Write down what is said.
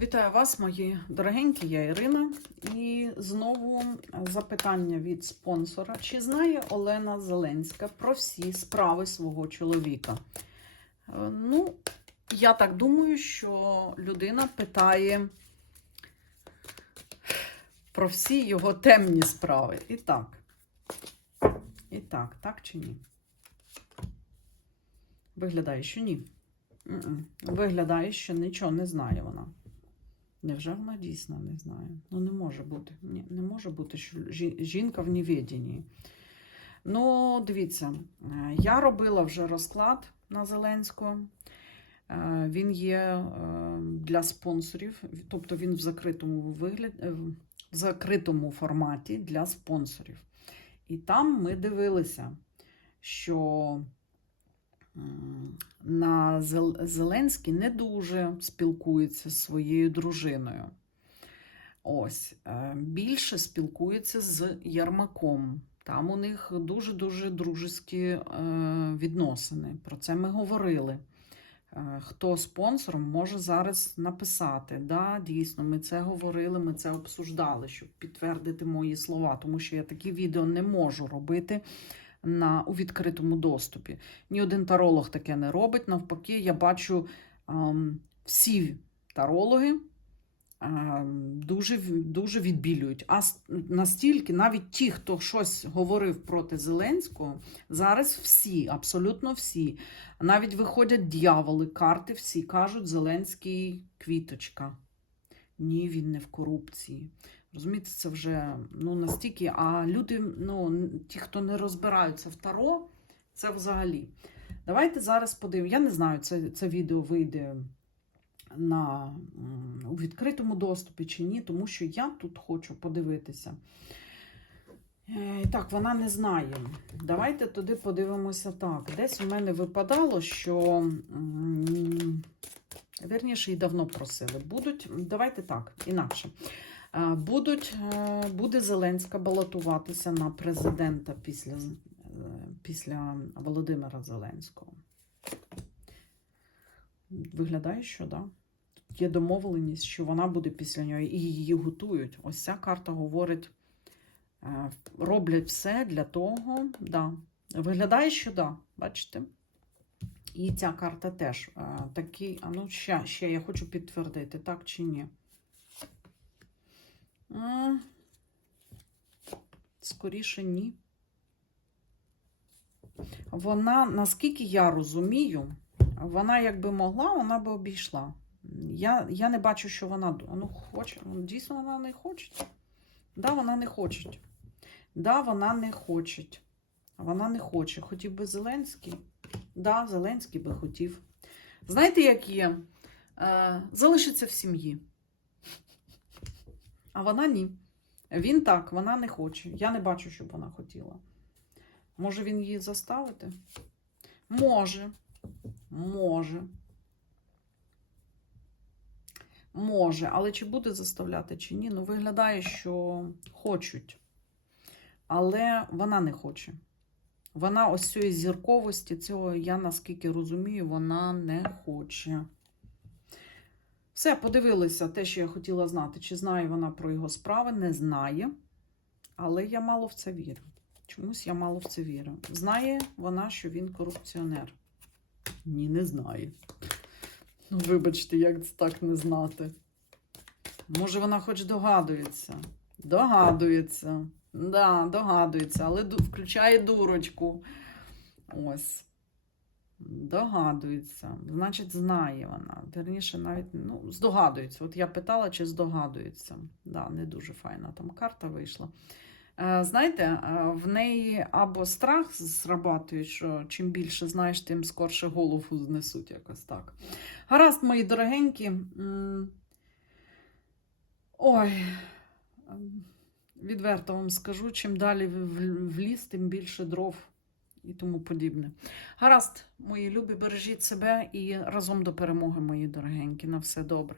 Вітаю вас, мої дорогенькі, я Ірина. І знову запитання від спонсора. Чи знає Олена Зеленська про всі справи свого чоловіка? Е, Ну, я так думаю, що людина питає про всі його темні справи. І так. І так, так чи ні? Виглядає, що ні. Виглядає, що нічого не знає вона. Невже вона дійсно не знає? Ну, не може бути. Ні, не може бути, що жінка в невіденні. Ну, дивіться, я робила вже розклад на Зеленського. Е, Він є е, для спонсорів, тобто він в закритому вигляді, е, в закритому форматі для спонсорів. І там ми дивилися, що на Зеленський не дуже спілкується зі своєю дружиною. Ось, е, більше спілкується з Ярмаком. Там у них дуже-дуже дружеські е, відносини. Про це ми говорили. Е, Хто спонсором може зараз написати. Да, дійсно, ми це говорили, ми це обсуждали, щоб підтвердити мої слова, тому що я такі відео не можу робити на, у відкритому доступі. Ні один таролог таке не робить. Навпаки, я бачу ем, всі тарологи ем, дуже, дуже відбілюють. А настільки навіть ті, хто щось говорив проти Зеленського, зараз всі, абсолютно всі, навіть виходять дьяволи, карти, всі кажуть, Зеленський квіточка. Ні, він не в корупції. Розумієте, це вже ну, настільки. А люди, ну, ті, хто не розбираються в таро, це взагалі. Давайте зараз подивимося. Я не знаю, це, це відео вийде на, у відкритому доступі чи ні, тому що я тут хочу подивитися. Е, Так, вона не знає. Давайте туди подивимося так. Десь у мене випадало, що. М, Вірніше, і давно просили. Будуть, давайте так, інакше. Е, Будуть, е, буде Зеленська балотуватися на президента після, е, після Володимира Зеленського. Виглядає, що да. Є домовленість, що вона буде після нього, і її готують. Ось ця карта говорить, роблять все для того, да. Виглядає, що да, бачите? І ця карта теж е, такий, а ну ще, ще я хочу підтвердити, так чи ні. Скоріше ні. Вона, наскільки я розумію, вона якби могла, вона би обійшла. Я, я не бачу, що вона ну, хоче. Дійсно, вона не хоче. Да, вона не хоче. Да, вона не хоче. Вона не хоче. Хотів би Зеленський. Да, Зеленський би хотів. Знаєте, як є? Е, залишиться в сім'ї. А вона ні. Він так, вона не хоче. Я не бачу, щоб вона хотіла. Може, він її заставити? Може. Може. Може, але чи буде заставляти, чи ні? Ну, виглядає, що хочуть. Але вона не хоче. Вона ось цієї зірковості, цього, я наскільки розумію, вона не хоче. Все, подивилися те, що я хотіла знати. Чи знає вона про його справи? Не знає. Але я мало в це вірю. Чомусь я мало в це вірю. Знає вона, що він корупціонер? Ні, не знає. Ну, вибачте, як це так не знати. Може, вона хоч догадується. Догадується. Да, догадується, але включає дурочку. Ось. Догадується. Значить, знає вона. Вірніше, навіть ну, здогадується. От я питала, чи здогадується. Да, не дуже файна там карта вийшла. Е, знаєте, е, в неї або страх зрабатує, що чим більше знаєш, тим скорше голову знесуть якось так. Гаразд, мої дорогенькі. Ой. Відверто вам скажу, чим далі в ліс, тим більше дров і тому подібне. Гаразд, мої любі, бережіть себе і разом до перемоги, мої дорогенькі. На все добре.